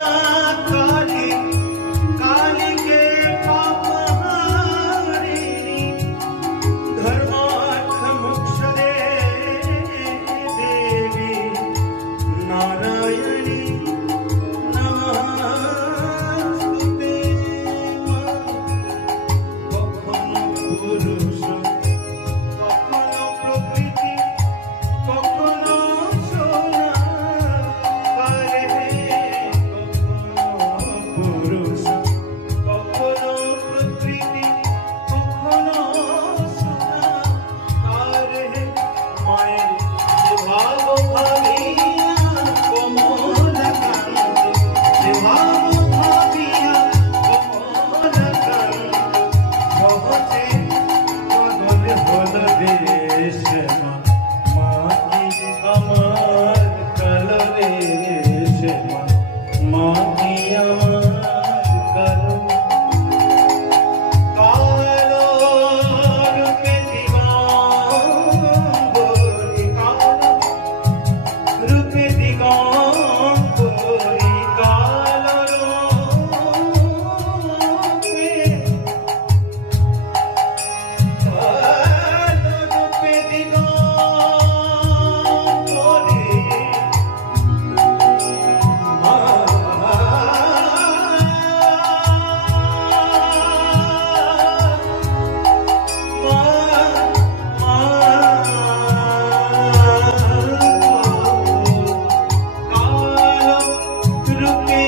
काली काली के पापहारिणी धर्मार्थ मोक्ष दे देवी नारायणी नमस्तुते कखनो पुरुष कखनो प्रकृति कखनो सोना करे पुरुष कखनो प्रकृति कखनो सोना करे माয়ের ভাব ভাবিয়া কমল কান্ত ভাব ভাবিয়া কমল কান্ত সহজে পাগল হল দেশ মা কি আমার কালো দেশ মা কি আমার কালো কালো রূপে দিগম্বরী কালো রূপে দিগম্বরী কালো রূপে রূপে